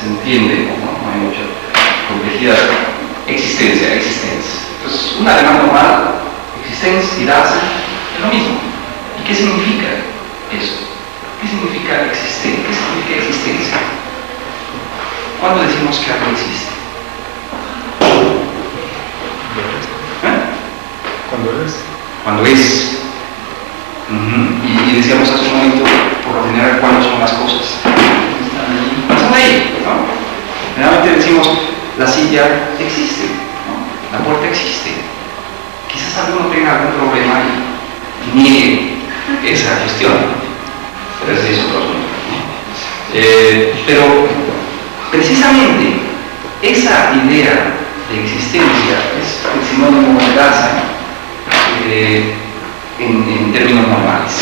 se entiende, no hay mucha complejidad. Existencia. Entonces, un alemán normal, existencia y Dasein, es lo mismo. ¿Y qué significa eso? ¿Qué significa existencia? ¿Qué significa existencia? ¿Cuándo decimos que algo existe? Cuando es. Y decíamos hace un momento, por lo general, ¿cuándo son las cosas? Están ahí, ¿no? Generalmente decimos, la silla existe, ¿no? La puerta existe. Quizás alguno tenga algún problema y niegue esa cuestión, pero ese es otro asunto, ¿no? Pero precisamente esa idea de existencia es el sinónimo de Dasein en términos normales.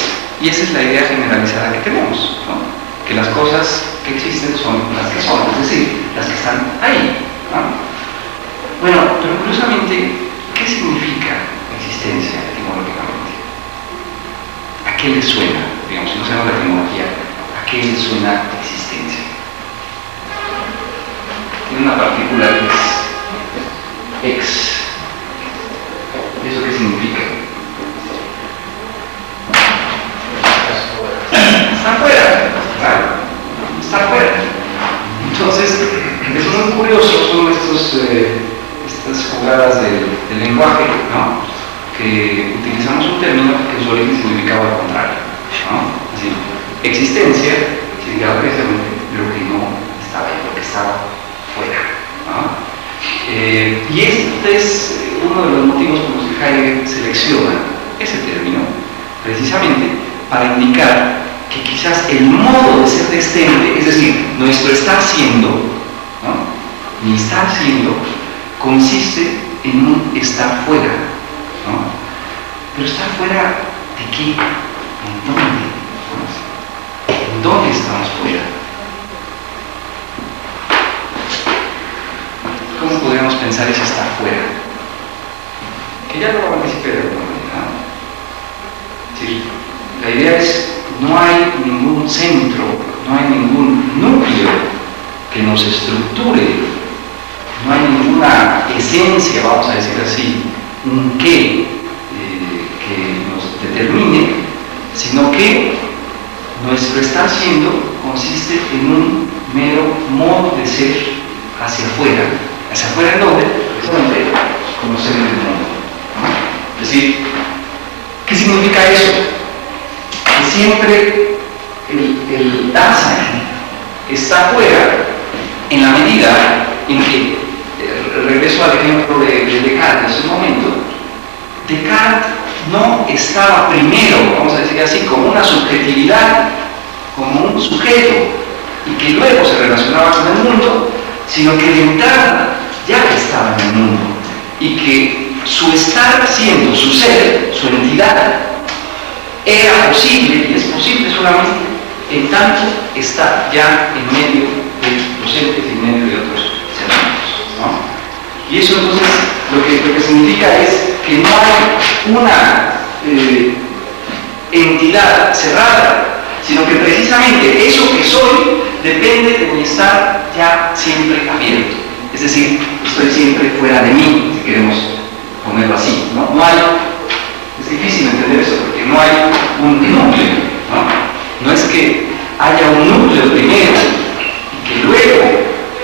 Y esa es la idea generalizada que tenemos, ¿no? Que las cosas que existen son las que son, es decir, las que están ahí, ¿no? Bueno, pero curiosamente, ¿qué significa existencia etimológicamente? ¿A qué le suena? Digamos, si no sabemos la etimología, ¿a qué le suena existencia? Tiene una partícula que es ex. ¿Eso qué significa? Está fuera, claro, está fuera. Entonces, es muy curioso, son estas jugadas del lenguaje, ¿no? Que utilizamos un término que en su origen significaba al contrario, ¿no? Así, existencia significaba precisamente lo que no estaba ahí, lo que estaba fuera, ¿no? Y este es uno de los motivos por los que Heidegger selecciona ese término, precisamente para indicar que quizás el modo de ser de este ente, es decir, nuestro estar siendo, ¿no? Mi estar siendo, consiste en un estar fuera, ¿no? Pero estar fuera ¿de qué? ¿En dónde? ¿En dónde estamos fuera? ¿Cómo podríamos pensar ese estar fuera? Que ya lo anticipé de alguna manera, ¿no? Sí, la idea es, no hay ningún centro, no hay ningún núcleo que nos estructure, no hay ninguna esencia, vamos a decir así, un qué que nos determine, sino que nuestro estar siendo consiste en un mero modo de ser hacia afuera. ¿Hacia afuera en dónde? Precisamente conocer el mundo, ¿no? Es decir, ¿qué significa eso? Que siempre el Dasein está fuera en la medida en que, regreso al ejemplo de Descartes hace un momento, Descartes no estaba primero, vamos a decir así, como una subjetividad, como un sujeto, y que luego se relacionaba con el mundo, sino que de entrada ya estaba en el mundo, y que su estar siendo, su ser, su entidad, era posible, y es posible solamente en tanto está ya en medio de los entes y en medio de otros seres humanos, ¿no? Y eso entonces lo que significa es que no hay una entidad cerrada, sino que precisamente eso que soy depende de mi estar ya siempre abierto. Es decir, estoy siempre fuera de mí, si queremos ponerlo así, ¿no? No hay, es difícil entender eso porque no hay un núcleo, ¿no? No es que haya un núcleo primero y que luego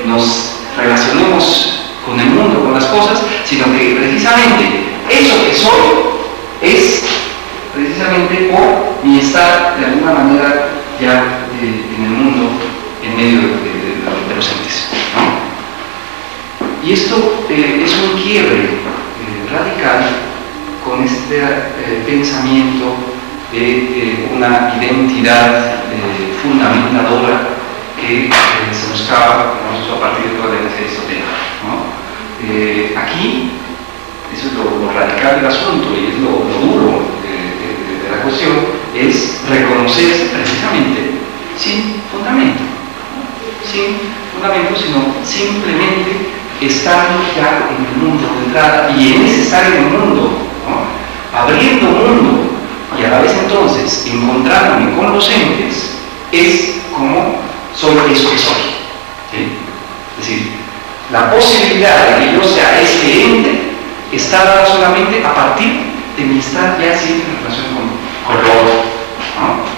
nos relacionemos con el mundo, con las cosas, sino que precisamente eso que soy es precisamente por mi estar de alguna manera ya en el mundo, en medio de los entes, ¿no? Y esto es un quiebre radical con este pensamiento de una identidad fundamentadora que se buscaba a partir de toda la herencia aristotélica, ¿no? Aquí, eso es lo radical del asunto y es lo duro de la cuestión, es reconocerse precisamente sin fundamento, ¿no? Sin fundamento, sino simplemente estando ya en el mundo de entrada, y en ese estar en el mundo, ¿no? Abriendo mundo, y a la vez entonces encontrándome con los entes, es como soy eso que soy, ¿sí? Es decir, la posibilidad de que yo sea este ente está dada solamente a partir de mi estar ya siempre en relación con lo otro, ¿no?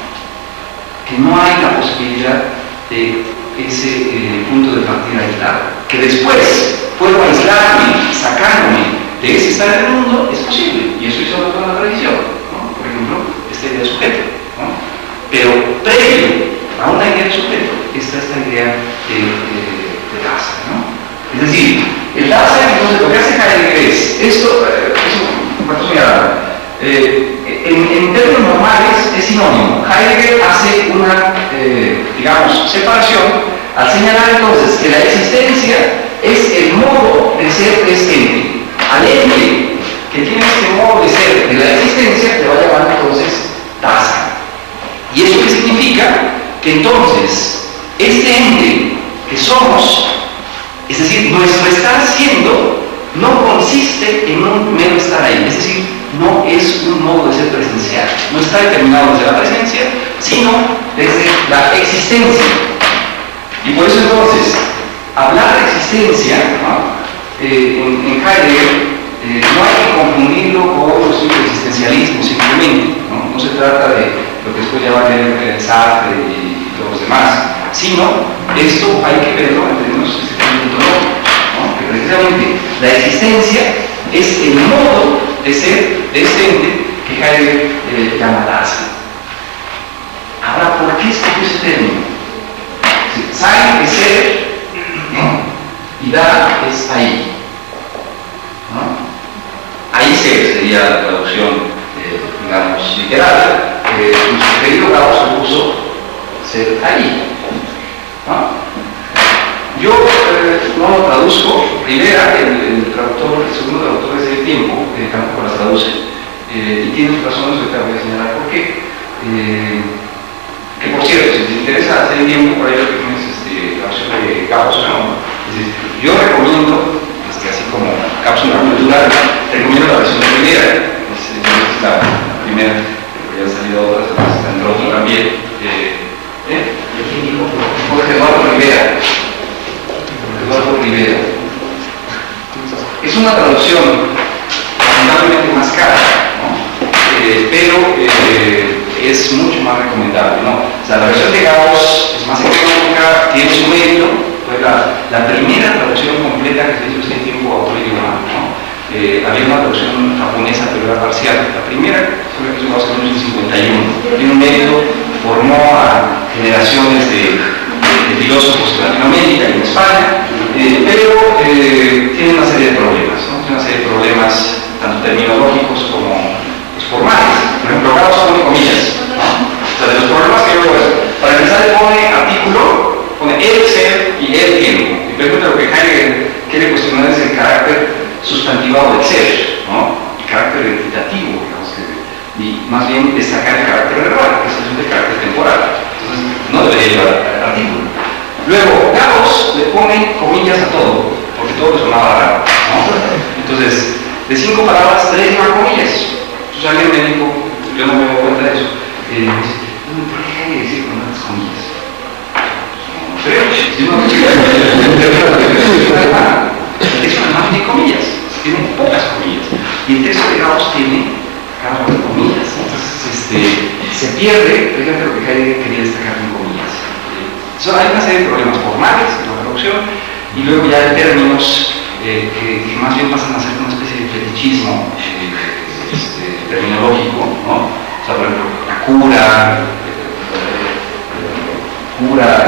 Que no hay la posibilidad de ese punto de partida aislado. Que después puedo aislarme, sacándome de ese estar en el mundo, es posible, y eso hizo toda la tradición, ¿no? Por ejemplo, esta idea de sujeto, ¿no? Pero previo a una idea de sujeto está esta idea de Dasein, ¿no? Es decir, el Dasein, entonces, lo que hace Heidegger es, esto es un rato muy agradable. En términos normales es sinónimo. Heidegger hace una, digamos, separación al señalar entonces que la existencia es el modo de ser de este ente. Al ente que tiene este modo de ser de la existencia le va a llamar entonces Dasein. ¿Y eso qué significa? Que entonces este ente que somos, es decir, nuestro estar siendo, no consiste en un mero estar ahí, es decir, no es un modo de ser presencial, no está determinado desde la presencia, sino desde la existencia. Y por eso entonces, hablar de existencia, ¿no? En Heidegger no hay que confundirlo con los existencialismo simplemente, ¿no? No se trata de lo que después llaman Sartre y los demás, sino esto hay que verlo en términos ontológicos, ¿no? Que precisamente la existencia es el modo de ser de este ente que Heidegger llama Dasein. Ahora, ¿por qué escogió ese término? Sein es ser, ¿no? Y da es ahí, ¿no? Ahí sería la traducción, digamos, literal. Nuestro querido Gauss se puso ser ahí, ¿no? Yo no lo traduzco. Rivera, el traductor, el segundo traductor de ese tiempo, tampoco las traduce, y tiene sus razones, ahorita voy a señalar por qué. Que por cierto, si te interesa hacer el tiempo, por ahí lo que tienes la opción de Gauss, ¿no? Es decir, yo recomiendo, así como cápsula cultural, recomiendo la versión de Rivera, es la primera, pero ya han salido otras, está en otro también. Jorge Eduardo Rivera. Es una traducción lamentablemente más cara, ¿no? Pero es mucho más recomendable, ¿no? O sea, la versión de Gauss es más económica, tiene su mérito, fue la primera traducción completa que se hizo en tiempo autor idioma, ¿no? Había una traducción japonesa, pero era parcial. La primera fue la que se hizo en 1951. Tiene un mérito, formó a generaciones de filósofos en Latinoamérica y en España, pero tiene una serie de problemas, ¿no? Tiene una serie de problemas tanto terminológicos como formales. Por ejemplo, Gauss pone comillas, ¿no? O sea, de los problemas que yo veo, para empezar le pone artículo, pone el ser y el tiempo. Y pregunta lo que Heidegger quiere cuestionar es el carácter sustantivado del ser, ¿no? El carácter identitativo, digamos, y más bien destacar el carácter verbal, que es el carácter temporal. Entonces, no debería llevar artículo. Luego, Gauss le pone comillas a todo, porque todo le sonaba raro, ¿no? Entonces, de 5 palabras, 3 llevan comillas. Entonces alguien me dijo, yo no me doy cuenta de eso, me dice, ¿por qué hay que decir con tantas comillas? No creo, si no, el texto además tiene comillas, tiene pocas comillas, y el texto de Gauss tiene cada una de comillas. Entonces, se pierde, por ejemplo, lo que Heidegger quería destacar en comillas. Hay una serie de problemas formales en la traducción, y luego ya hay términos que más bien pasan a ser una especie de fetichismo terminológico, ¿no? O sea, por ejemplo, la cura,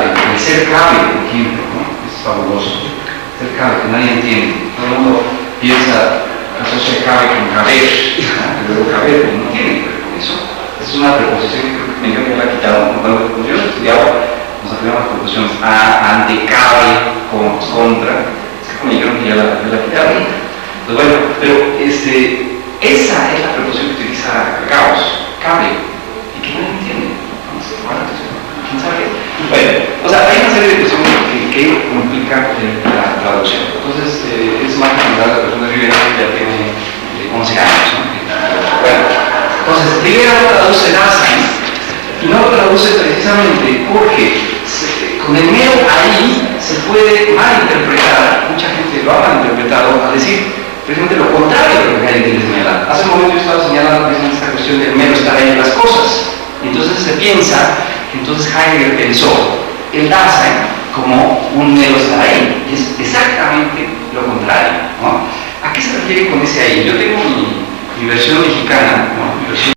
el ser cabe, por ejemplo, ¿no? Es fabuloso. Ser cabe, que nadie entiende. Todo el mundo piensa, asocia cabe con caber, ¿no? Luego caber, no tiene que ver con eso. Es una preposición que me dijo que la quitaron. Cuando yo estudiaba, nos aprendíamos las preposiciones a, ante, cabe, contra. Es que me dijeron que ya la quitaron. Entonces, bueno, pero esa es la preposición que utiliza Gauss, cabe, y que nadie entiende. ¿Quién sabe? Bueno, o sea, hay una serie de cuestiones que complican la traducción. Entonces, es más recomendable la versión de Rivera, que ya tiene 11 años, ¿no? Bueno, entonces, Rivera no traduce Dasein, y no lo traduce precisamente porque con el mero ahí se puede malinterpretar, mucha gente lo ha malinterpretado, a decir precisamente lo contrario de lo que Heidegger señala. Hace un momento yo estaba señalando esta cuestión del mero estar ahí en las cosas, y entonces se piensa que entonces Heidegger pensó el Dasein como un mero estar ahí, y es exactamente lo contrario, ¿no? ¿A qué se refiere con ese ahí? Yo tengo mi versión mexicana, ¿no? Mi versión